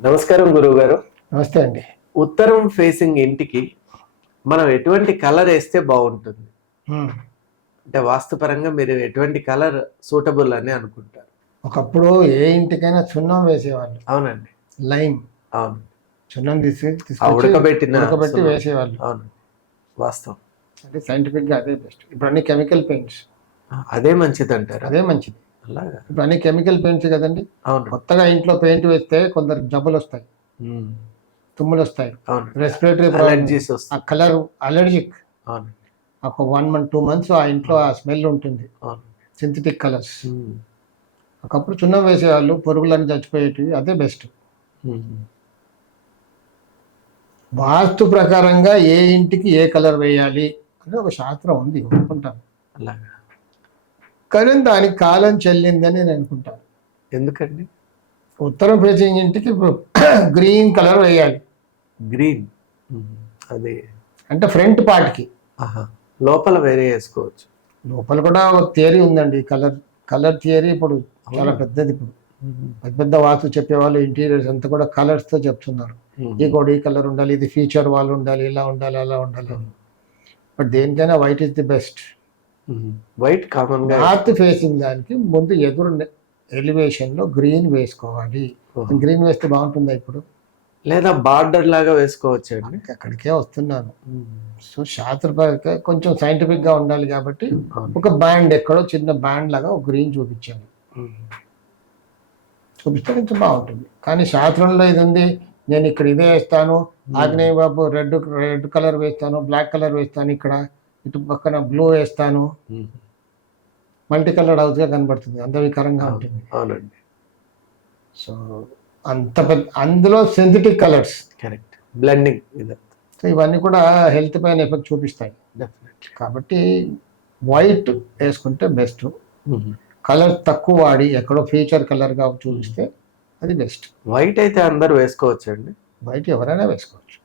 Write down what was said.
నమస్కారం గురువు గారు. నమస్తే అండి. ఉత్తరం ఫేసింగ్ ఇంటికి మనం ఎటువంటి కలర్ వేస్తే బాగుంటుంది? హ్మ్. అంటే వాస్తుపరంగా మీరు ఎటువంటి కలర్ సూటబుల్ అని అనుకుంటారు? ఒకప్పుడు ఏ ఇంటికైనా సున్నం వేసేవాళ్ళు. అవునండి. లైమ్ అవును. సున్నం తీసుకొచ్చి ఉడకబెట్టిన ఉడకబెట్టి సున్నం. వేసేవాళ్ళు. అవునండి. వాస్తవం. అంటే సైంటిఫిక్గా అదే బెస్ట్. ఇప్పుడు అన్ని కెమికల్ పెయింట్స్. అదే మంచిది అంటారా? అదే మంచిది. అలాగా. ఇప్పుడు అన్ని కెమికల్ పెయింట్స్ కదండి. అవును. కొత్తగా ఇంట్లో పెయింట్ వేస్తే కొందరు జబ్బులు వస్తాయి, ఉమ్. తుమ్ములు వస్తాయి, అవును. Respiratory allergies problem. ఆ వస్తాయి. Colour allergic. అవును. ఒక 1 month 2 months ఆ ఇంట్లో ఆ స్మెల్ ఉంటుంది. అవును. Synthetic colours. ఉమ్. ఒకప్పుడు సున్నం వేసేవాళ్ళు, పురుగులన్నీ చచ్చిపోయేటివి. అదే బెస్ట్. ఉమ్. వాస్తు ప్రకారంగా ఏ ఇంటికి ఏ కలర్ వేయాలి అని ఒక శాస్త్రం ఉంది, ఒప్పుకుంటాను. అలాగా. కానీ దానికి కాలం చెల్లిందని నేను అనుకుంటాను. ఎందుకండి? ఉత్తరం ఫేసింగ్ ఇంటికి గ్రీన్ కలర్ వేయాలి. గ్రీన్. అది అంటే ఫ్రంట్ పార్ట్కి. ఆహా. లోపల వేరే వేసుకోవచ్చు. లోపల కూడా ఒక థియరీ ఉందండి. కలర్ థియరీ ఇప్పుడు చాలా అవునా? పెద్దది. ఇప్పుడు ఉమ్. పెద్ద పెద్ద వాస్తు చెప్పేవాళ్ళు ఇంటీరియర్స్ అంతా కూడా కలర్స్తో చెప్తున్నారు. ఈ గోడ ఈ కలర్ ఉండాలి, ఇది ఫీచర్ వాల్ ఉండాలి, ఇలా ఉండాలి, అలా ఉండాలి. బట్ దేనికైనా white is the best. White common గా నార్త్ ఫేసింగ్ దానికి ముందు ఎదురు ఎలివేషన్ లో గ్రీన్ వేసుకోవాలి. ఓహో. గ్రీన్ వేస్తే బాగుంటుందా ఇప్పుడు? లేదా బార్డర్ లాగా వేసుకోవచ్చు అండి. అక్కడికే వస్తున్నాను. సో శాస్త్రపరంగా కొంచెం సైంటిఫిక్ గా ఉండాలి కాబట్టి ఒక బ్యాండ్, ఎక్కడో చిన్న బ్యాండ్ లాగా ఒక గ్రీన్ చూపించాను. చూపిస్తే కొంచెం బాగుంటుంది. కానీ శాస్త్రంలో ఇది ఉంది, నేను ఇక్కడ ఇదే వేస్తాను, ఆగ్నేయ బాబు రెడ్ కలర్ వేస్తాను, బ్లాక్ కలర్ వేస్తాను, ఇక్కడ ఇటు పక్కన బ్లూ వేస్తాను, మల్టీ కలర్డ్ హౌస్గా కనబడుతుంది, అందవికరంగా ఉంటుంది. అవునండి. సో అంత పెద్ద అందులో సింథటిక్ కలర్స్, కరెక్ట్, బ్లెండింగ్ ఇదంతా. సో ఇవన్నీ కూడా హెల్త్ పైన ఎఫెక్ట్ చూపిస్తాయి. డెఫినెట్లీ. కాబట్టి వైట్ వేసుకుంటే బెస్ట్. కలర్ తక్కువ వాడి ఎక్కడో ఫీచర్ కలర్గా చూపిస్తే అది బెస్ట్. వైట్ అయితే అందరు వేసుకోవచ్చు అండి. వైట్ ఎవరైనా వేసుకోవచ్చు.